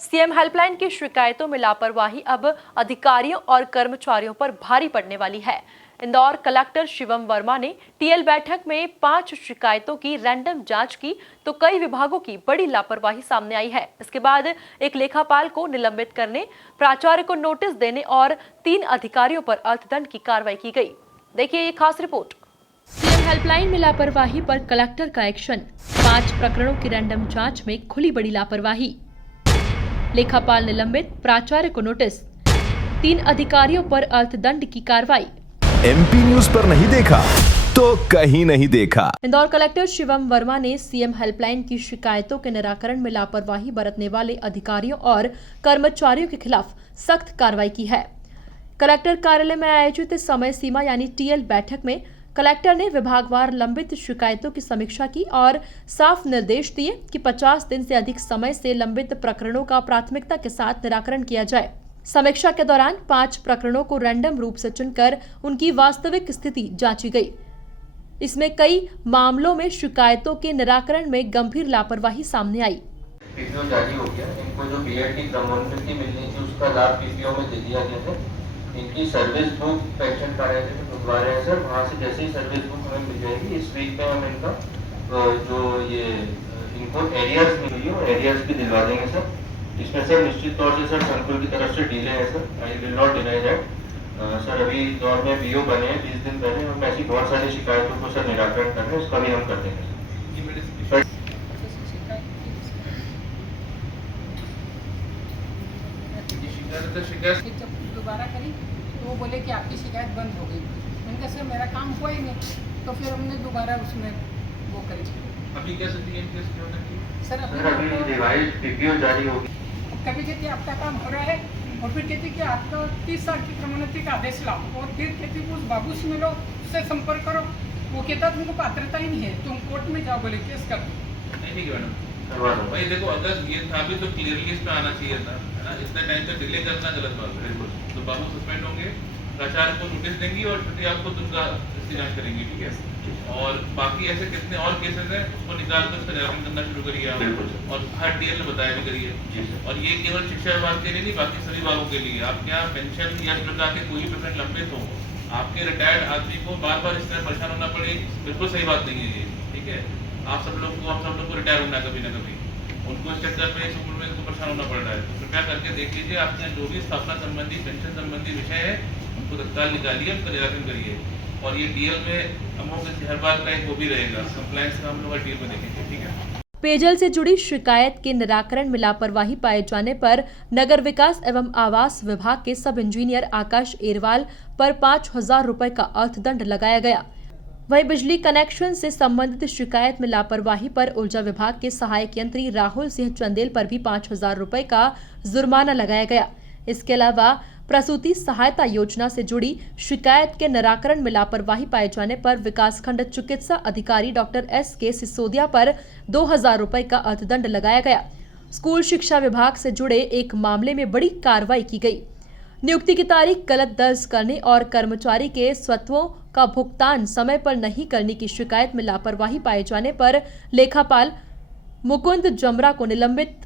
CM helpline की शिकायतों में लापरवाही अब अधिकारियों और कर्मचारियों पर भारी पड़ने वाली है। इंदौर कलेक्टर शिवम वर्मा ने टीएल बैठक में 5 शिकायतों की रैंडम जांच की तो कई विभागों की बड़ी लापरवाही सामने आई है। इसके बाद एक लेखापाल को निलंबित करने, प्राचार्य को नोटिस देने और 3 अधिकारियों पर अर्थदंड की कार्रवाई की गई। देखिए ये खास रिपोर्ट। सीएम हेल्पलाइन में लापरवाही पर कलेक्टर का एक्शन। 5 प्रकरणों की रैंडम जांच में खुली बड़ी लापरवाही। लेखापाल निलंबित, प्राचार्य को नोटिस, 3 अधिकारियों पर अर्थदंड की कार्रवाई। एमपी न्यूज पर नहीं देखा तो कहीं नहीं देखा। इंदौर कलेक्टर शिवम वर्मा ने सीएम हेल्पलाइन की शिकायतों के निराकरण में लापरवाही बरतने वाले अधिकारियों और कर्मचारियों के खिलाफ सख्त कार्रवाई की है। कलेक्टर कार्यालय में आयोजित समय सीमा यानी टीएल बैठक में कलेक्टर ने विभागवार लंबित शिकायतों की समीक्षा की और साफ निर्देश दिए कि 50 दिन से अधिक समय से लंबित प्रकरणों का प्राथमिकता के साथ निराकरण किया जाए। समीक्षा के दौरान 5 प्रकरणों को रैंडम रूप से चुनकर उनकी वास्तविक स्थिति जांची गई। इसमें कई मामलों में शिकायतों के निराकरण में गंभीर लापरवाही सामने आई। पीपीओ जारी हो गया। इनको जो बीएड की क्रमोन्नति मिलनी थी उसका लाभ पीपीओ में दे दिया गया है। इनकी सर्विस बुक पेंशन कार्यालय में भिजवा रहे हैं सर। वहाँ से जैसे ही सर्विस बुक हमें मिल जाएगी इस वीक में हम इनका जो ये इनको एरियर्स मिल रही है एरियर्स भी दिलवा देंगे सर। इसमें सर निश्चित तौर से सर संकुल की तरफ से डिले है sir. I will not deny that sir. अभी दौर में बीओ बने हैं 20 दिन पहले। हम ऐसी बहुत सारी शिकायतों को सर निराकरण कर रहे हैं, उसका भी हम कर देंगे सर। शिकायत जब दोबारा करी तो वो बोले कि आपकी शिकायत बंद हो गई। मैंने कहा सर मेरा काम हुआ ही नहीं, तो फिर हमने दोबारा उसमें वो करी। अभी क्या स्थिति है केस क्यों नहीं? सर अभी रिवाइज पीपीओ जारी होगी। कभी कहती है आपका काम हो रहा है और फिर कहती कि आपका 30 साल की क्रमोन्नति का आदेश लाओ और फिर कहती उस बाबू से मिलो, उससे संपर्क करो। वो कहता तुमको पात्रता ही नहीं है, तुम कोर्ट में जाओ, बोले केस कर दो। नहीं ठीक है मैडम। भाई देखो अगर ये था भी तो क्लियरली इस पे आना चाहिए था, है ना। इतने टाइम तक डिले करना गलत बात है। तो बाबू सस्पेंड होंगे, प्राचार्य को नोटिस देंगी और छुट्टी आपको तुमका इसकी जांच करेंगी, ठीक है। और बाकी ऐसे कितने और केसेस हैं उसको निकाल कर उसका निराकरण करना शुरू करिए आप। और हर डीएल ने बताया भी करिए। और ये केवल शिक्षा विभाग के लिए नहीं, बाकी सभी विभागों के लिए। आप क्या पेंशन या इस प्रकार के कोई भी प्रकरण लंबित हो, आपके रिटायर्ड आदमी को बार बार इस तरह परेशान होना पड़े, बिल्कुल सही बात नहीं है ये, ठीक है। आप सब लोग को, हम सब लोग को रिटायर होना कभी ना कभी, उनको इस चक्कर में इस उम्र में उनको परेशान होना पड़ रहा है। तो कृपया करके देख लीजिए आपके यहाँ जो भी स्थापना संबंधी पेंशन संबंधी विषय है उनको तत्काल निकालिए, उनका निराकरण करिए। और ये डीएल में हम लोग हर बार का एक वो भी रहेगा, कंप्लायंस का हम लोग हर डीएल में देखेंगे, ठीक है। पेयजल से जुड़ी शिकायत के निराकरण में लापरवाही पाए जाने पर नगर विकास एवं आवास विभाग के सब इंजीनियर आकाश एरवाल पर 5,000 रुपए का अर्थदंड लगाया गया। वहीं बिजली कनेक्शन से संबंधित शिकायत में लापरवाही पर ऊर्जा विभाग के सहायक यंत्री राहुल सिंह चंदेल पर भी 5,000 रुपए का जुर्माना लगाया गया। इसके अलावा प्रसूति सहायता योजना से जुड़ी शिकायत के निराकरण में लापरवाही पाए जाने पर विकासखंड चिकित्सा अधिकारी डॉक्टर एस.के. सिसोदिया पर 2,000 रुपए का अर्थदंड लगाया गया। स्कूल शिक्षा विभाग से जुड़े एक मामले में बड़ी कार्रवाई की गई। नियुक्ति की तारीख गलत दर्ज करने और कर्मचारी के स्वत्वों का भुगतान समय पर नहीं करने की शिकायत में लापरवाही पाए जाने पर लेखापाल मुकुंद जमरा को निलंबित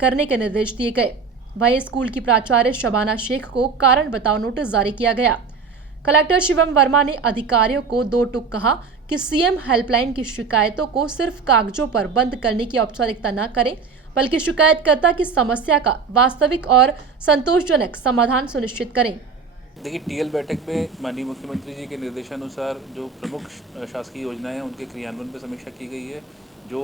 करने के निर्देश दिए गए। वहीं स्कूल की प्राचार्य शबाना शेख को कारण बताओ नोटिस जारी किया गया। कलेक्टर शिवम वर्मा ने अधिकारियों को 2 टूक कहा कि सीएम हेल्पलाइन की शिकायतों को सिर्फ कागजों पर बंद करने की औपचारिकता न करें, बल्कि शिकायतकर्ता की समस्या का वास्तविक और संतोषजनक समाधान सुनिश्चित करें। देखिए टीएल बैठक में माननीय मुख्यमंत्री जी के निर्देशानुसार जो प्रमुख शासकीय योजनाएं हैं उनके क्रियान्वयन पर समीक्षा की गई है। जो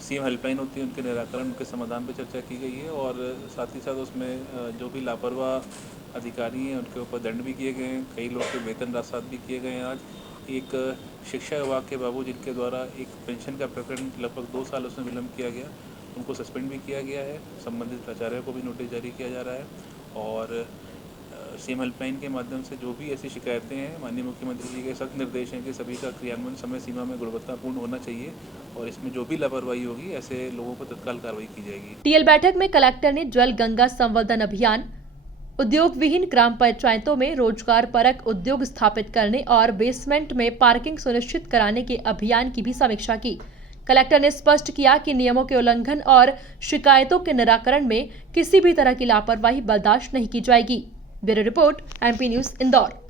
सीएम हेल्पलाइन होती है उनके निराकरण, उनके समाधान पर चर्चा की गई है। और साथ ही साथ उसमें जो भी लापरवाह अधिकारी हैं उनके ऊपर दंड भी किए गए हैं। कई लोग के वेतन राजसात भी किए गए हैं। आज एक शिक्षा विभाग के बाबू जिनके द्वारा एक पेंशन का प्रकरण लगभग 2 साल उसमें विलम्ब किया गया, उनको सस्पेंड भी किया गया है। संबंधित प्राचार्य को भी नोटिस जारी किया जा रहा है। और सीएम हेल्पलाइन के माध्यम से जो भी ऐसी शिकायतें हैं, माननीय मुख्यमंत्री जी के सख्त निर्देश हैं कि सभी का क्रियान्वयन समय सीमा में गुणवत्तापूर्ण होना चाहिए और इसमें जो भी लापरवाही होगी ऐसे लोगों पर तत्काल कार्रवाई की जाएगी। टीएल बैठक में कलेक्टर ने जल गंगा संवर्धन अभियान, उद्योग विहीन ग्राम पंचायतों में रोजगार परक उद्योग स्थापित करने और बेसमेंट में पार्किंग सुनिश्चित कराने के अभियान की भी समीक्षा की। कलेक्टर ने स्पष्ट किया कि नियमों के उल्लंघन और शिकायतों के निराकरण में किसी भी तरह की लापरवाही बर्दाश्त नहीं की जाएगी। Bureau report, MP news, Indore.